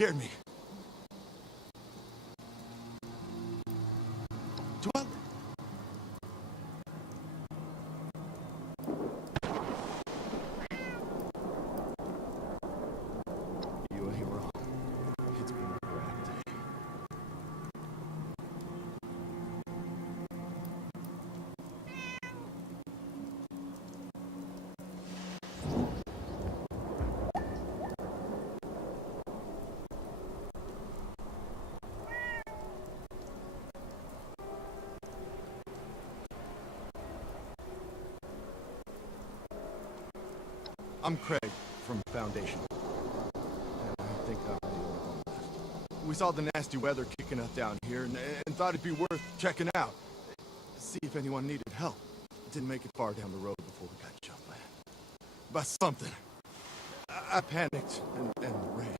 scared me. Do I... You ain't wrong. It's been a bad day. I'm Craig from Foundation. I think I'm the only one left. We saw the nasty weather kicking up down here and thought it'd be worth checking out. See if anyone needed help. Didn't make it far down the road before we got jumped by something. I panicked and ran.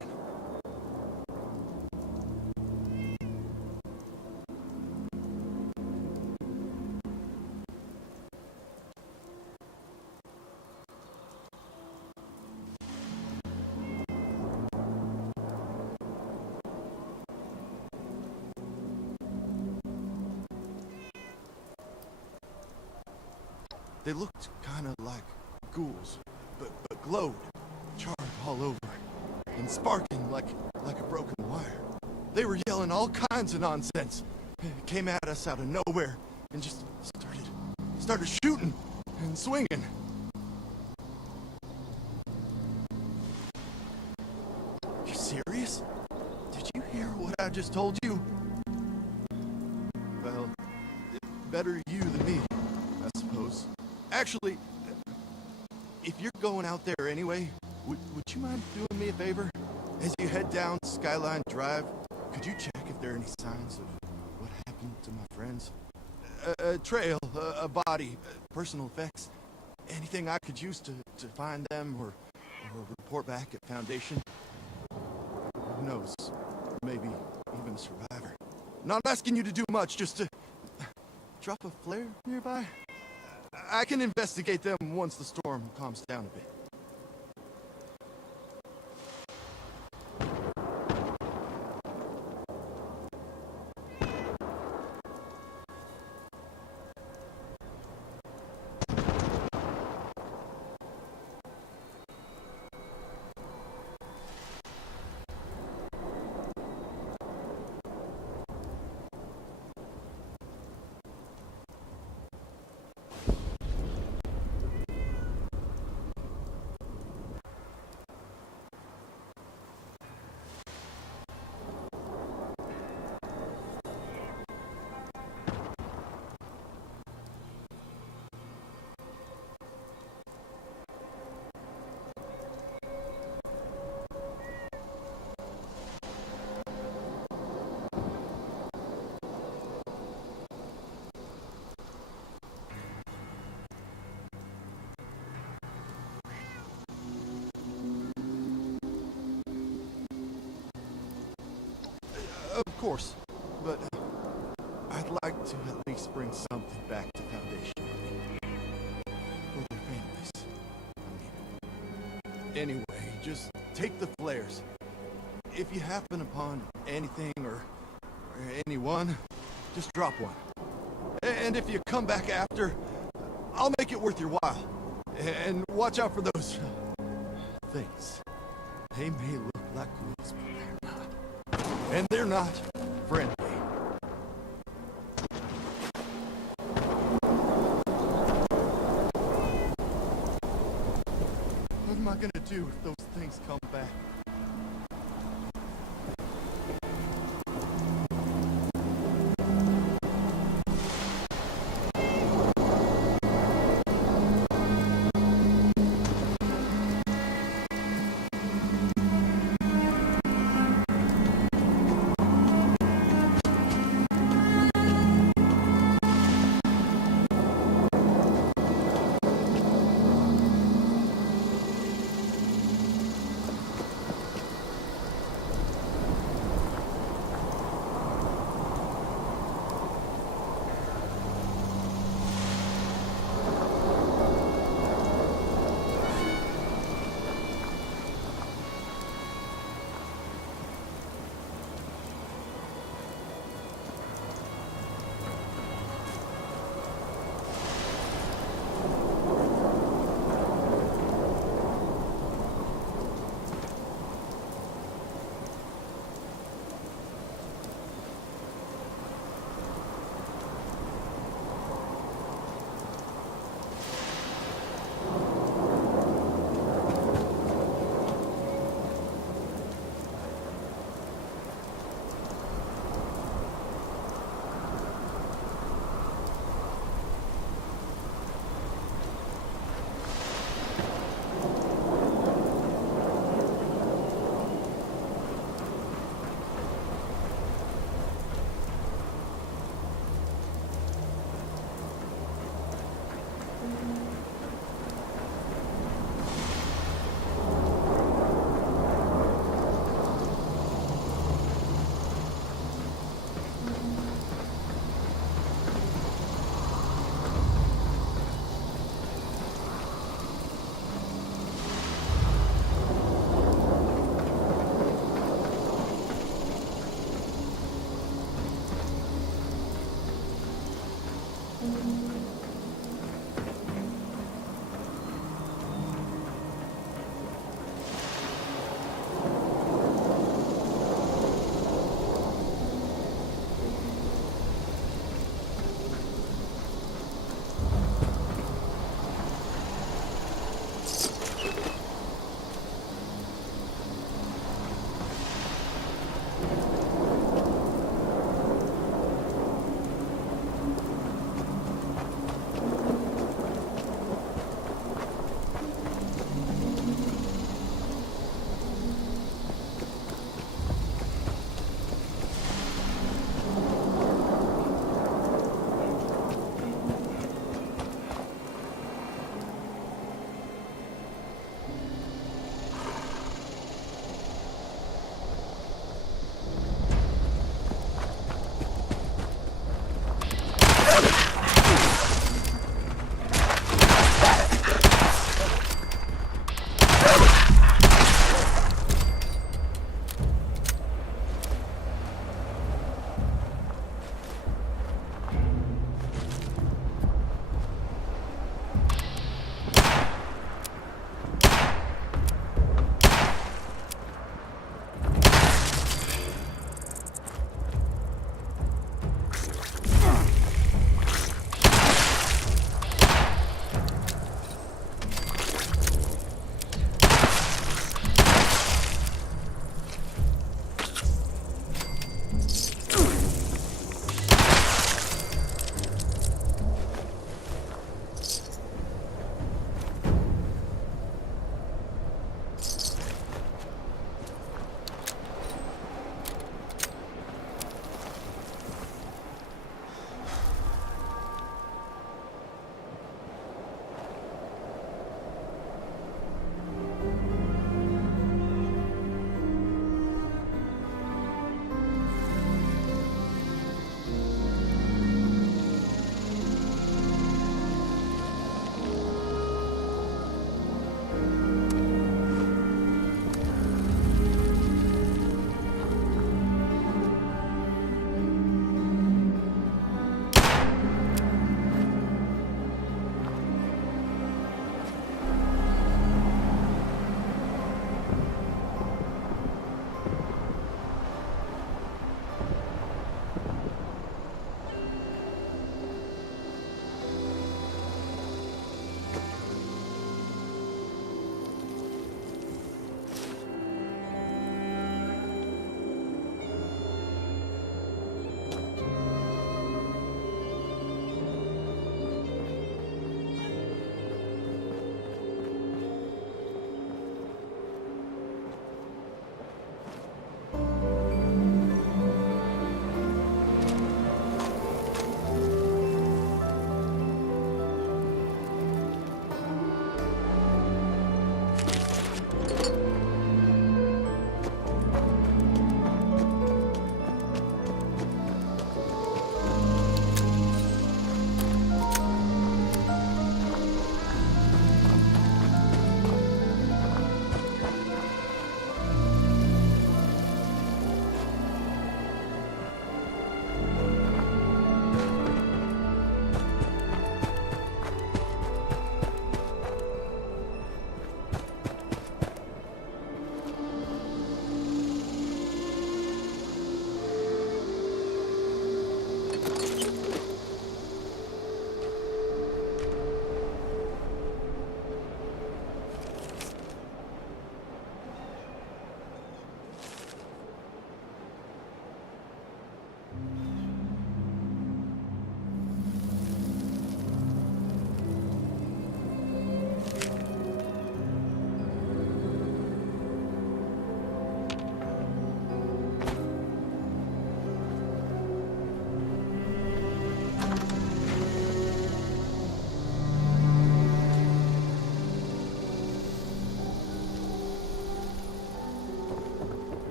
They looked kinda like ghouls, but glowed, charred all over, and sparking like a broken wire. They were yelling all kinds of nonsense. Came at us out of nowhere and just started shooting and swinging. You serious? Did you hear what I just told you? Well, better you than me, I suppose. Actually, if you're going out there anyway, would you mind doing me a favor? As you head down Skyline Drive, could you check if there are any signs of what happened to my friends? A trail, a body, personal effects, anything I could use to find them or report back at Foundation? Who knows? Maybe even a survivor. Not asking you to do much, just to drop a flare nearby. I can investigate them once the storm calms down a bit. Of course, but I'd like to at least bring something back to Foundation for their families. Anyway, just take the flares. If you happen upon anything or anyone, just drop one. And if you come back after, I'll make it worth your while. And watch out for those things. They may look like ghouls, but they're not. And they're not friendly. What am I gonna do if those things come back?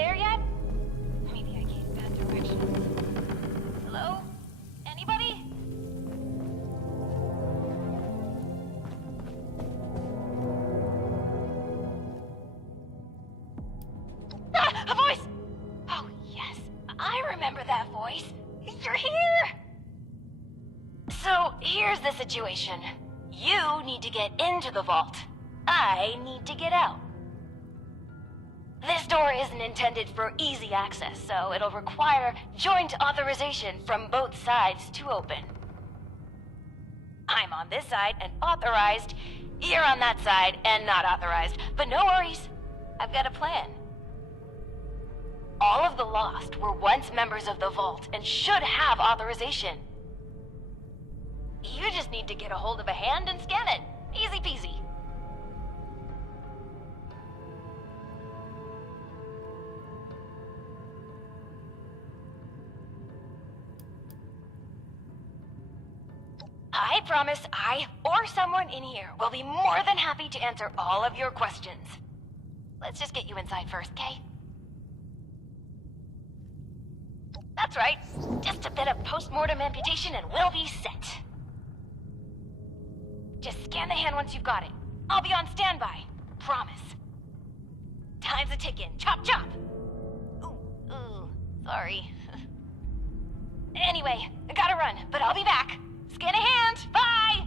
there yet? Maybe I gave bad directions. Hello? Anybody? Ah! A voice! Oh, yes. I remember that voice. You're here! So, here's the situation. You need to get into the vault. I need to get out. This door isn't intended for easy access, so it'll require joint authorization from both sides to open. I'm on this side and authorized. You're on that side and not authorized. But no worries. I've got a plan. All of the Lost were once members of the Vault and should have authorization. You just need to get a hold of a hand and scan it. Easy peasy. I promise I, or someone in here, will be more than happy to answer all of your questions. Let's just get you inside first, okay? That's right. Just a bit of post-mortem amputation and we'll be set. Just scan the hand once you've got it. I'll be on standby. Promise. Time's a ticking. Chop, chop! Ooh, sorry. Anyway, I gotta run, but I'll be back. Scan a hand! Bye!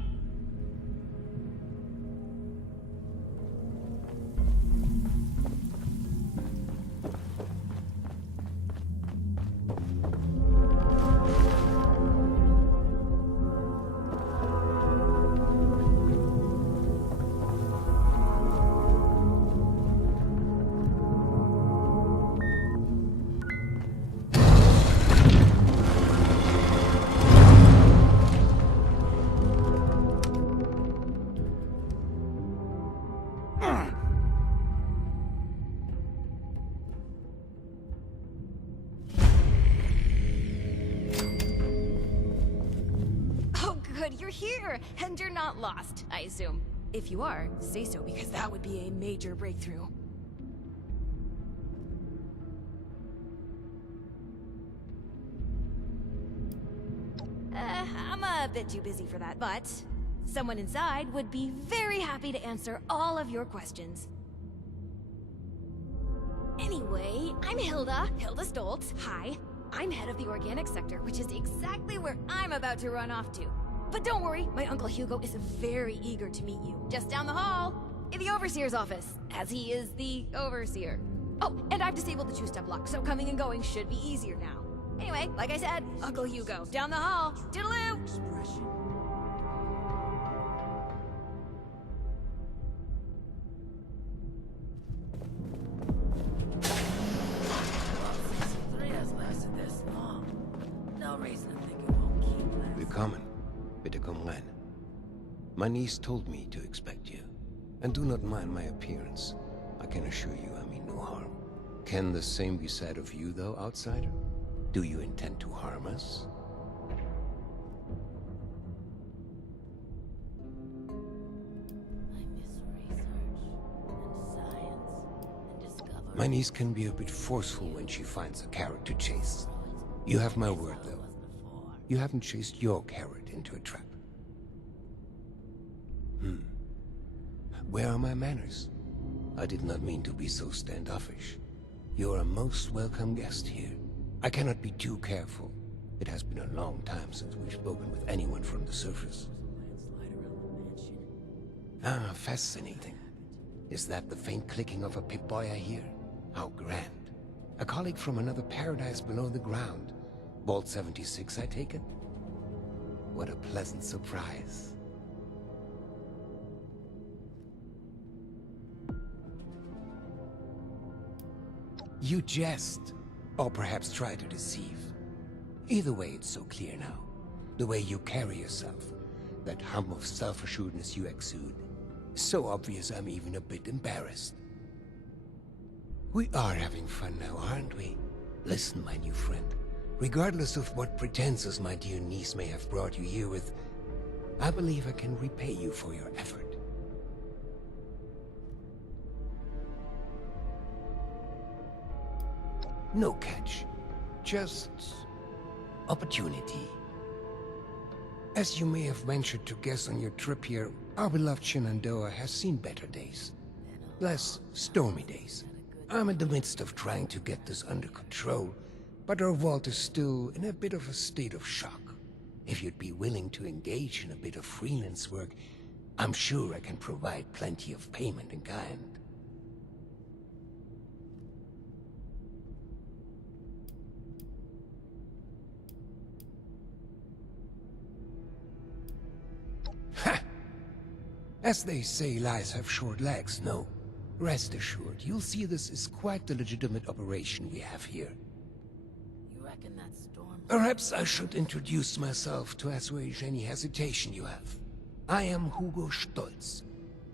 You're here, and you're not lost, I assume. If you are, say so, because that would be a major breakthrough. I'm a bit too busy for that, but someone inside would be very happy to answer all of your questions. Anyway, I'm Hilda Stoltz. Hi. I'm head of the organic sector, which is exactly where I'm about to run off to. But don't worry, my Uncle Hugo is very eager to meet you. Just down the hall, in the Overseer's office, as he is the Overseer. Oh, and I've disabled the two-step lock, so coming and going should be easier now. Anyway, like I said, Uncle Hugo, down the hall. Toodaloo! Willkommen. Bitte komm rein. My niece told me to expect you. And do not mind my appearance. I can assure you I mean no harm. Can the same be said of you, though, outsider? Do you intend to harm us? My niece can be a bit forceful when she finds a carrot to chase. You have my word, though. You haven't chased your carrot into a trap. Where are my manners? I did not mean to be so standoffish. You're a most welcome guest here. I cannot be too careful. It has been a long time since we've spoken with anyone from the surface. Ah, fascinating. Is that the faint clicking of a Pip-Boy I hear? How grand. A colleague from another paradise below the ground. Vault 76, I take it? What a pleasant surprise. You jest, or perhaps try to deceive. Either way, it's so clear now. The way you carry yourself, that hum of self-assuredness you exude. So obvious I'm even a bit embarrassed. We are having fun now, aren't we? Listen, my new friend. Regardless of what pretenses my dear niece may have brought you here with, I believe I can repay you for your effort. No catch. Just opportunity. As you may have ventured to guess on your trip here, our beloved Shenandoah has seen better days. Less stormy days. I'm in the midst of trying to get this under control, but our vault is still in a bit of a state of shock. If you'd be willing to engage in a bit of freelance work, I'm sure I can provide plenty of payment in kind. Ha! As they say, lies have short legs, no. Rest assured, you'll see this is quite the legitimate operation we have here. You reckon that storm... Perhaps I should introduce myself to assuage any hesitation you have. I am Hugo Stolz,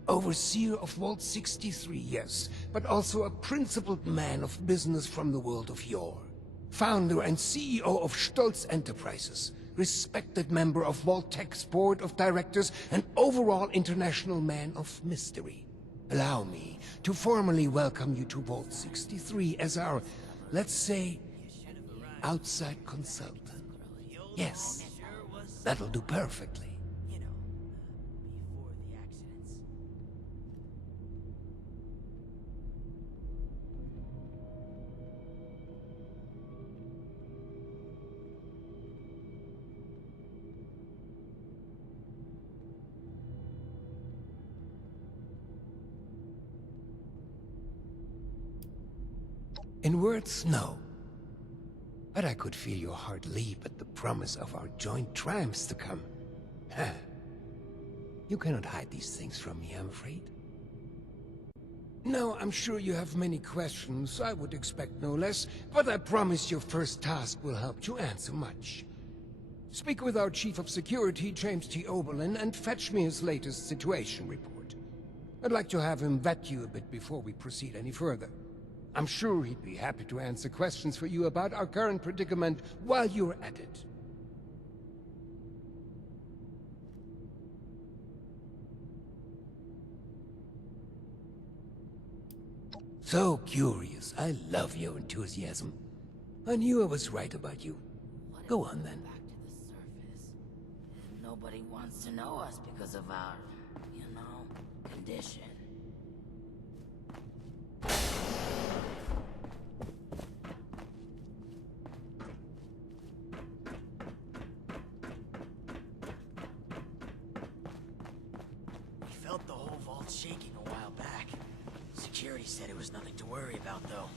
overseer of Vault 63, yes, but also a principled man of business from the world of yore. Founder and CEO of Stolz Enterprises, respected member of Vault-Tech's board of directors, and overall international man of mystery. Allow me to formally welcome you to Vault 63 as our, let's say, outside consultant. Yes, that'll do perfectly. You know, before the accidents. In words, no. But I could feel your heart leap at the promise of our joint triumphs to come. Huh. You cannot hide these things from me, I'm afraid. Now, I'm sure you have many questions. I would expect no less, but I promise your first task will help you answer much. Speak with our Chief of Security, James T. Oberlin, and fetch me his latest situation report. I'd like to have him vet you a bit before we proceed any further. I'm sure he'd be happy to answer questions for you about our current predicament while you're at it. So curious. I love your enthusiasm. I knew I was right about you. Go on then. Back to the surface. And nobody wants to know us because of our, you know, condition. We felt the whole vault shaking a while back. Security said it was nothing to worry about, though.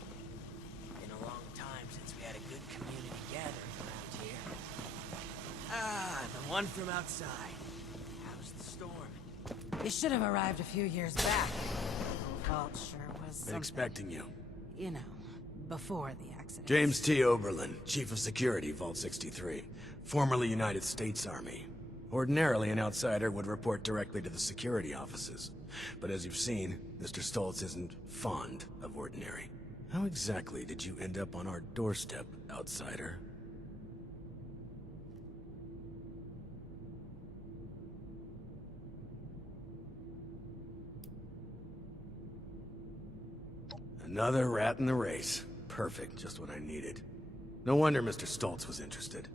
Been a long time since we had a good community gathering around here. Ah, the one from outside. How's the storm? It should have arrived a few years back. Vault sure was Been something. expecting you. You know, before the accident. James T. Oberlin, Chief of Security, Vault 63. Formerly United States Army. Ordinarily, an outsider would report directly to the security offices. But as you've seen, Mr. Stoltz isn't fond of ordinary. How exactly did you end up on our doorstep, outsider? Another rat in the race. Perfect, just what I needed. No wonder Mr. Stoltz was interested.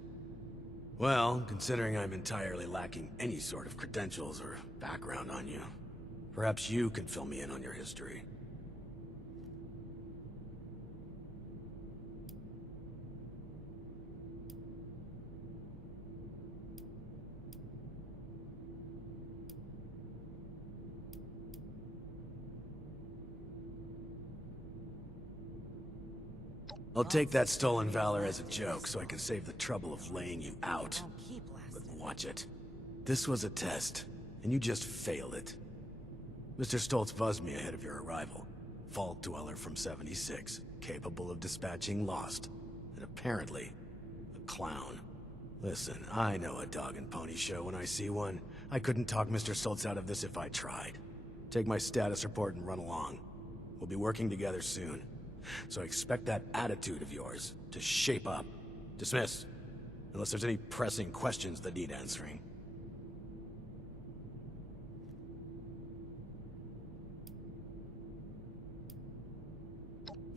Well, considering I'm entirely lacking any sort of credentials or background on you, perhaps you can fill me in on your history. I'll take that stolen valor as a joke so I can save the trouble of laying you out. Don't keep But lasting. watch it. This was a test, and you just failed it. Mr. Stoltz buzzed me ahead of your arrival. Vault dweller from 76, capable of dispatching Lost, and apparently, a clown. Listen, I know a dog and pony show when I see one. I couldn't talk Mr. Stoltz out of this if I tried. Take my status report and run along. We'll be working together soon. So expect that attitude of yours to shape up. Dismiss. Unless there's any pressing questions that need answering.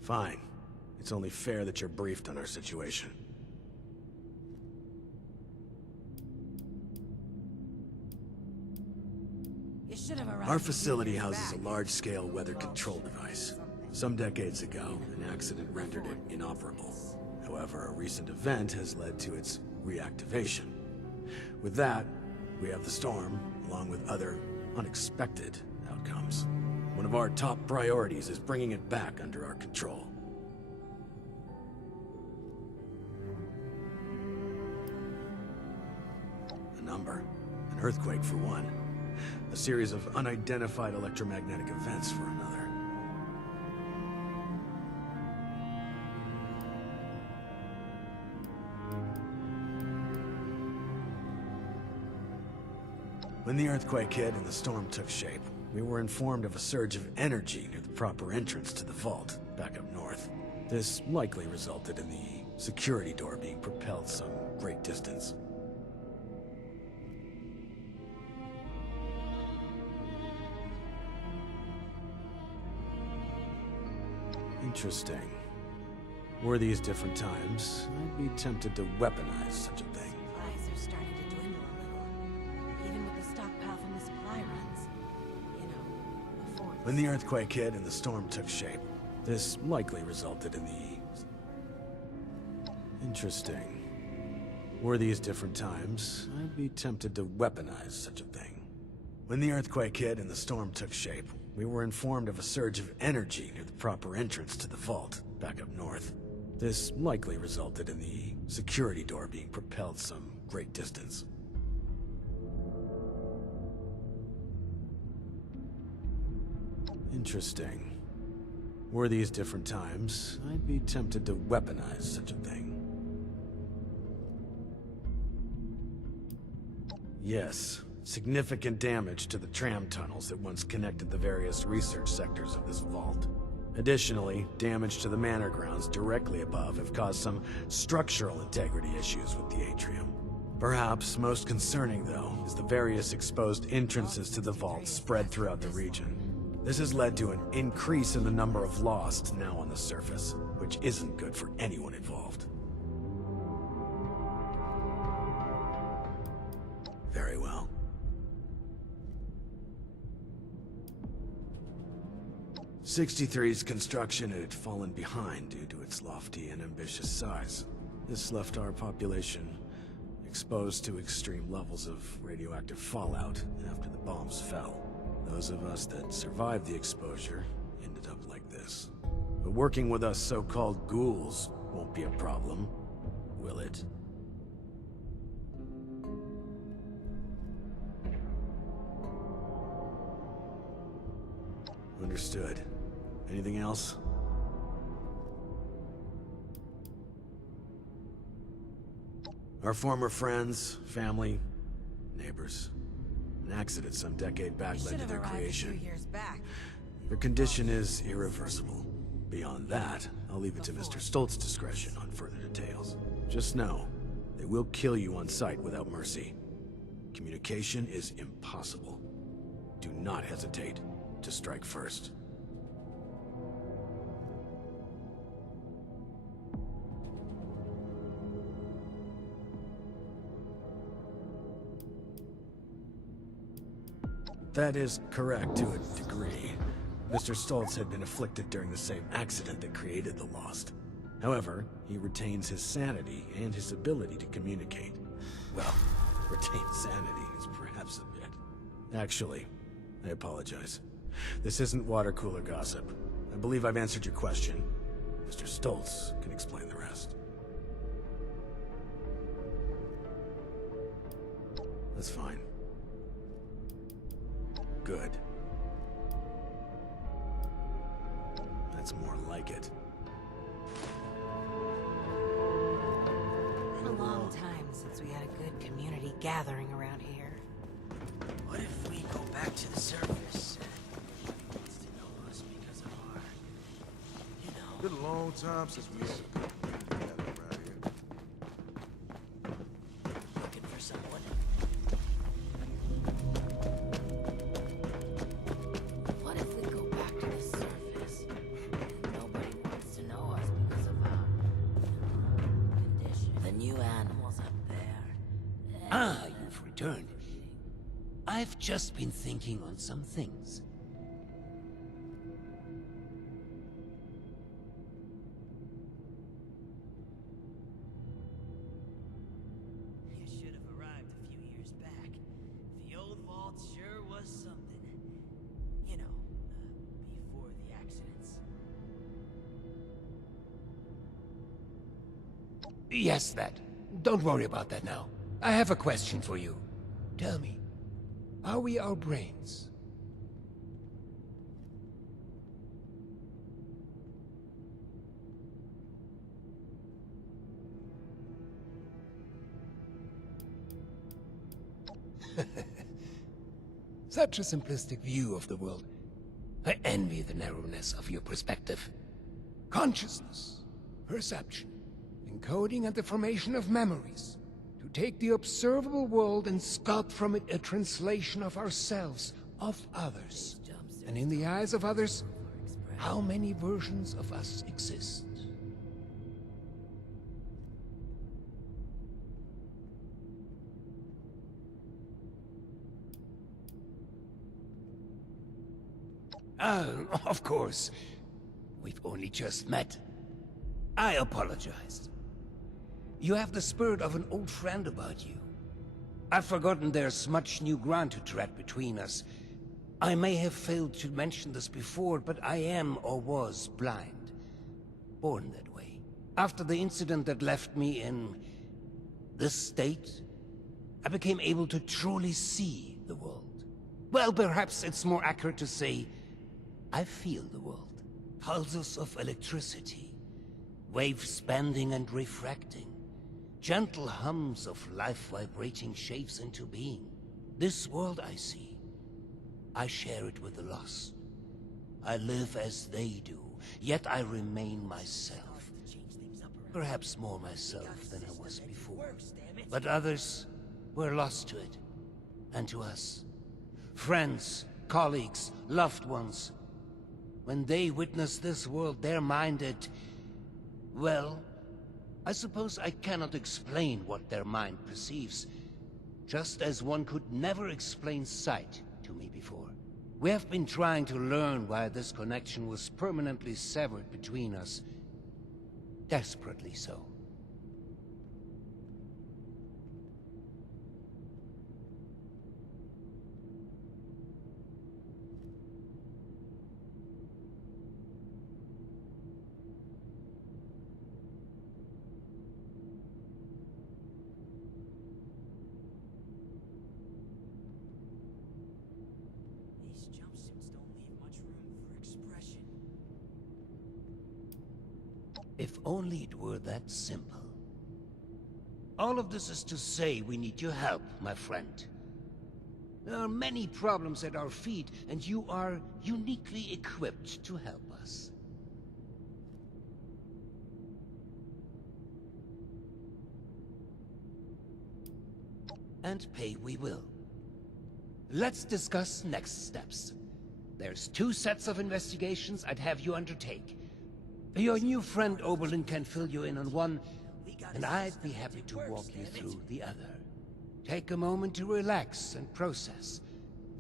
Fine. It's only fair that you're briefed on our situation. You should have arrived Our a few facility years houses a back. large-scale weather control device. Some decades ago, an accident rendered it inoperable. However, a recent event has led to its reactivation. With that, we have the storm, along with other unexpected outcomes. One of our top priorities is bringing it back under our control. A number. An earthquake for one. A series of unidentified electromagnetic events for another. When the earthquake hit and the storm took shape, we were informed of a surge of energy near the proper entrance to the vault, back up north. This likely resulted in the security door being propelled some great distance. Interesting. Were these different times, I'd be tempted to weaponize such a thing. Supplies are starting to dwindle a little. Even with the stockpile from the supply runs. You know, before... When the earthquake hit and the storm took shape, this likely resulted in the... Interesting. Were these different times, I'd be tempted to weaponize such a thing. When the earthquake hit and the storm took shape, we were informed of a surge of energy near the proper entrance to the vault, back up north. This likely resulted in the security door being propelled some great distance. Interesting. Were these different times, I'd be tempted to weaponize such a thing. Yes, significant damage to the tram tunnels that once connected the various research sectors of this vault. Additionally, damage to the manor grounds directly above have caused some structural integrity issues with the atrium. Perhaps most concerning, though, is the various exposed entrances to the vault spread throughout the region. This has led to an increase in the number of Lost now on the surface, which isn't good for anyone involved. Very well. '63's construction had fallen behind due to its lofty and ambitious size. This left our population exposed to extreme levels of radioactive fallout after the bombs fell. Those of us that survived the exposure ended up like this. But working with us so-called ghouls won't be a problem, will it? Understood. Anything else? Our former friends, family, neighbors. An accident some decade back You led should to have their arrived a creation. few years back. Their condition is irreversible. Beyond that, I'll leave it to Mr. Stoltz's discretion on further details. Just know, they will kill you on sight without mercy. Communication is impossible. Do not hesitate to strike first. That is correct to a degree. Mr. Stoltz had been afflicted during the same accident that created the Lost. However, he retains his sanity and his ability to communicate. Well, retain sanity is perhaps a bit. Actually, I apologize. This isn't water cooler gossip. I believe I've answered your question. Mr. Stoltz can explain the rest. That's fine. Good. That's more like it. Been a long time since we had a good community gathering around here. What if we go back to the surface and gets to know us because of our, you know... Been a long time since we had a good community gathering around here. Looking for someone? What if we go back to the surface and nobody wants to know us because of Ah, you've returned. I've just been thinking on some things. You should have arrived a few years back. The old vault sure was something. You know, before the accidents. Yes, that. Don't worry about that now. I have a question for you. Tell me, are we our brains? Such a simplistic view of the world. I envy the narrowness of your perspective. Consciousness, perception, encoding and the formation of memories. To take the observable world and sculpt from it a translation of ourselves, of others. And in the eyes of others, how many versions of us exist? Of course. We've only just met. I apologize. You have the spirit of an old friend about you. I've forgotten there's much new ground to tread between us. I may have failed to mention this before, but I am or was blind. Born that way. After the incident that left me in this state, I became able to truly see the world. Well, perhaps it's more accurate to say, I feel the world. Pulses of electricity, waves bending and refracting, gentle hums of life vibrating shapes into being. This world I see, I share it with the lost. I live as they do, yet I remain myself. Perhaps more myself than I was before. But others were lost to it, and to us. Friends, colleagues, loved ones. When they witness this world, they're minded. Well, I suppose I cannot explain what their mind perceives, just as one could never explain sight to me before. We have been trying to learn why this connection was permanently severed between us. Desperately so. These jumpsuits don't leave much room for expression. If only it were that simple. All of this is to say we need your help, my friend. There are many problems at our feet, and you are uniquely equipped to help us. And pay we will. Let's discuss next steps. There's 2 sets of investigations I'd have you undertake. Your new friend Oberlin can fill you in on one, and I'd be happy to walk you through the other. Take a moment to relax and process.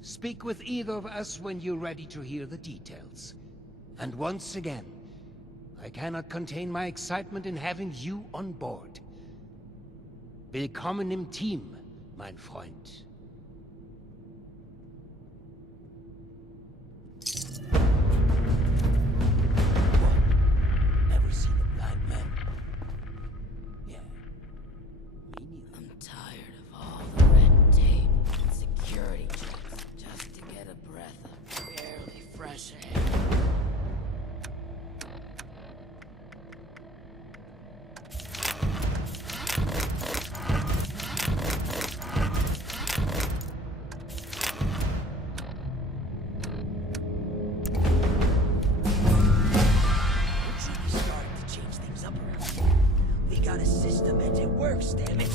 Speak with either of us when you're ready to hear the details. And once again, I cannot contain my excitement in having you on board. Willkommen im Team, mein Freund. Never seen a blind man? Yeah, me neither. I'm tired of all the red tape and security checks just to get a breath of barely fresh air. Looks like you're starting to change things up around here. We got a system and it works, damn it.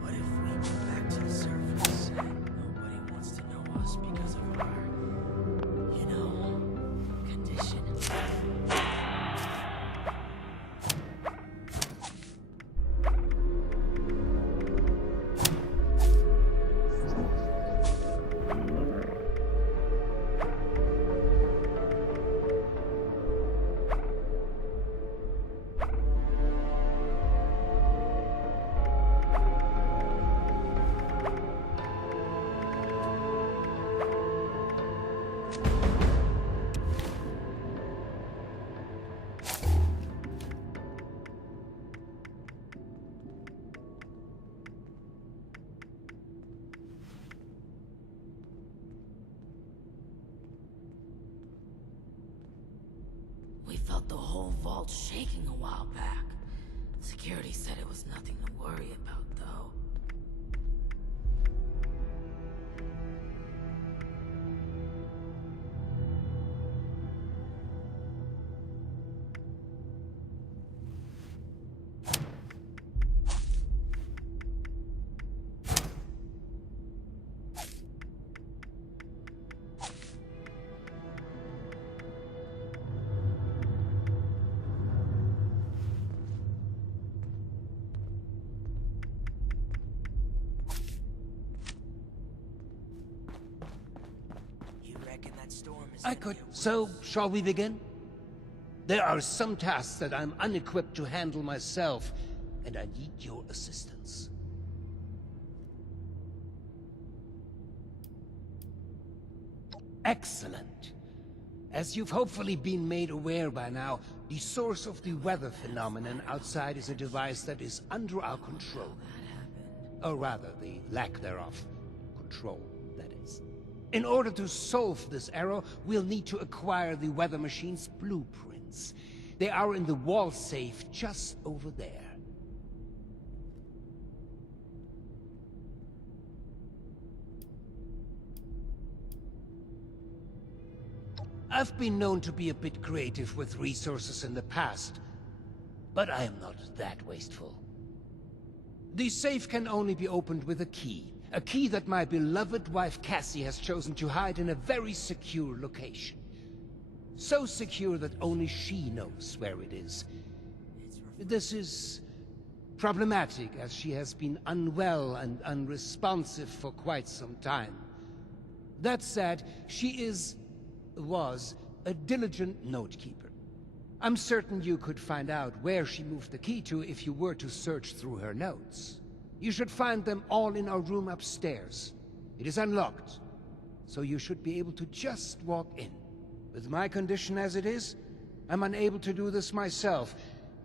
What if we go back to the surface and nobody wants to know us because of our, condition? We felt the whole vault shaking a while back. Security said it was nothing to worry about, though. You reckon that storm is I gonna could. get worse? So, shall we begin? There are some tasks that I'm unequipped to handle myself, and I need your assistance. Excellent. As you've hopefully been made aware by now, the source of the weather phenomenon outside is a device that is under our control. Or rather, the lack thereof. Control, that is. In order to solve this error, we'll need to acquire the weather machine's blueprints. They are in the wall safe just over there. I've been known to be a bit creative with resources in the past, but I am not that wasteful. The safe can only be opened with a key that my beloved wife Cassie has chosen to hide in a very secure location. So secure that only she knows where it is. This is problematic, as she has been unwell and unresponsive for quite some time. That said, she was a diligent note-keeper. I'm certain you could find out where she moved the key to if you were to search through her notes. You should find them all in our room upstairs. It is unlocked, so you should be able to just walk in. With my condition as it is, I'm unable to do this myself,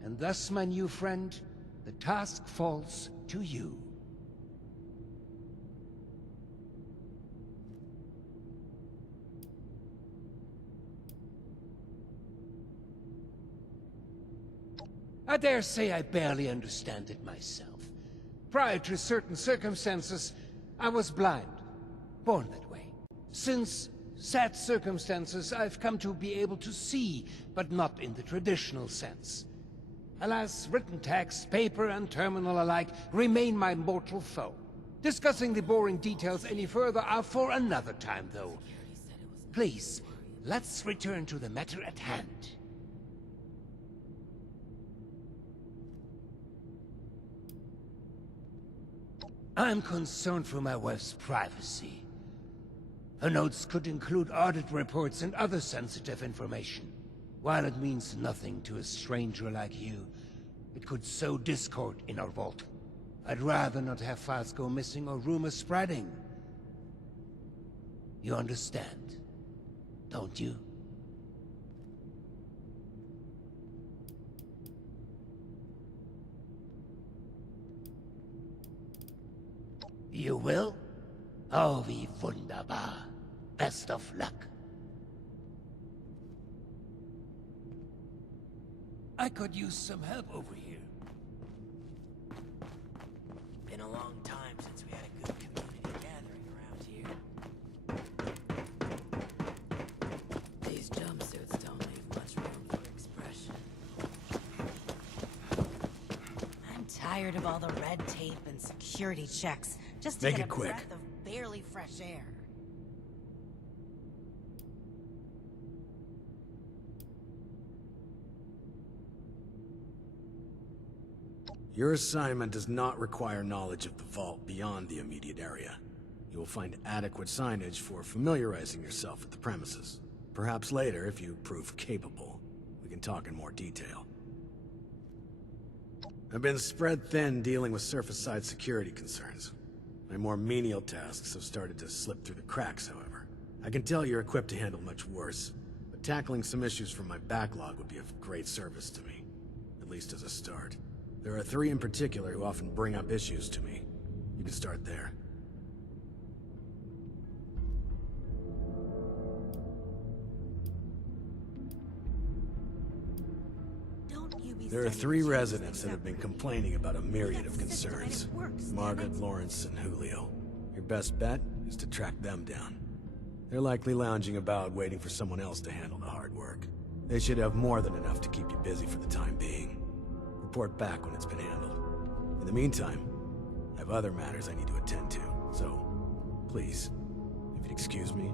and thus, my new friend, the task falls to you. I dare say I barely understand it myself. Prior to certain circumstances, I was blind, born that way. Since sad circumstances, I've come to be able to see, but not in the traditional sense. Alas, written text, paper, and terminal alike remain my mortal foe. Discussing the boring details any further are for another time, though. Please, let's return to the matter at hand. I'm concerned for my wife's privacy. Her notes could include audit reports and other sensitive information. While it means nothing to a stranger like you, it could sow discord in our vault. I'd rather not have files go missing or rumors spreading. You understand, don't you? You will? Oh, wie wunderbar. Best of luck. I could use some help over here. Been a long time since we had a good community gathering around here. These jumpsuits don't leave much room for expression. I'm tired of all the red tape and security checks, just to Make get it a quick. breath of barely fresh air. Your assignment does not require knowledge of the vault beyond the immediate area. You will find adequate signage for familiarizing yourself with the premises. Perhaps later, if you prove capable, we can talk in more detail. I've been spread thin dealing with surface-side security concerns. My more menial tasks have started to slip through the cracks, however. I can tell you're equipped to handle much worse, but tackling some issues from my backlog would be of great service to me, at least as a start. There are 3 in particular who often bring up issues to me. You can start there. Don't you be There are sending 3 checks residents that except have been for complaining about a myriad of That system and it concerns. works, damn Margaret, it. Lawrence, and Julio. Your best bet is to track them down. They're likely lounging about waiting for someone else to handle the hard work. They should have more than enough to keep you busy for the time being. Report back when it's been handled. In the meantime, I have other matters I need to attend to, so please, if you'd excuse me.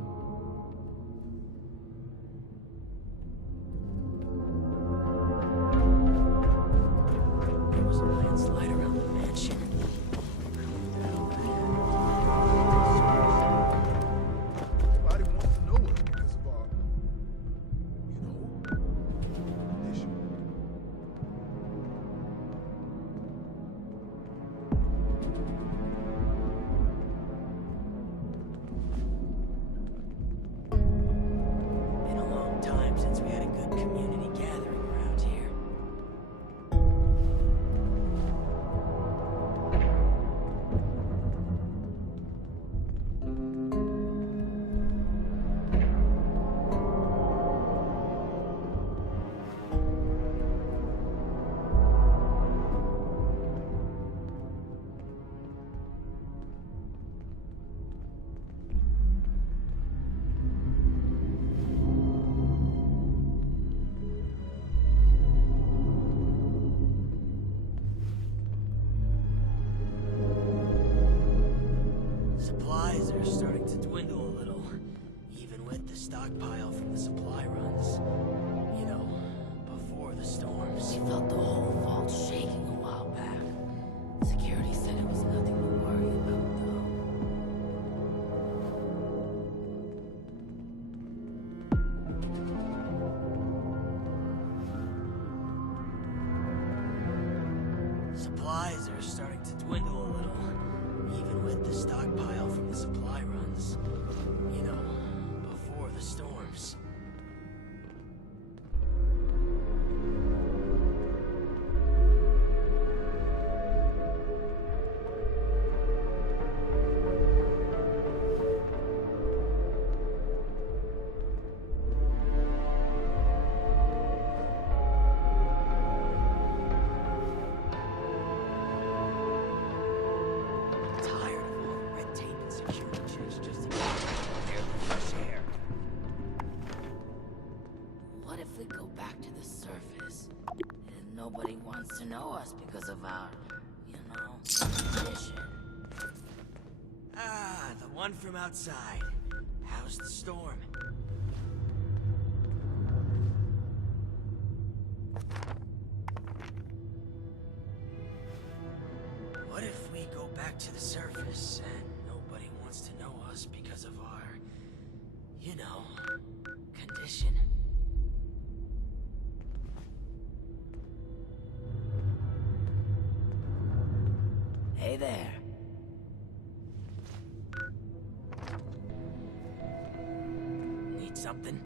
There was a landslide around the mansion. Nobody wants to know us because of our, condition. Been a long time since we had a good community gathering around here. Supplies are starting to dwindle a little, even with the stockpile from the supply runs. You know, before the storms. We felt the whole vault shaking a while back. Security said it was nothing to worry about, though. Supplies are starting to dwindle a little, even with the stockpile from the supply runs. You know, before the storms. Tired of all the red tape and security checks just to get barely fresh air. What if we go back to the surface and nobody wants to know us because of our, mission? Ah, the one from outside. How's the storm? What if we go back to the surface and nobody wants to know us because of our You know, condition. Hey there. Need something?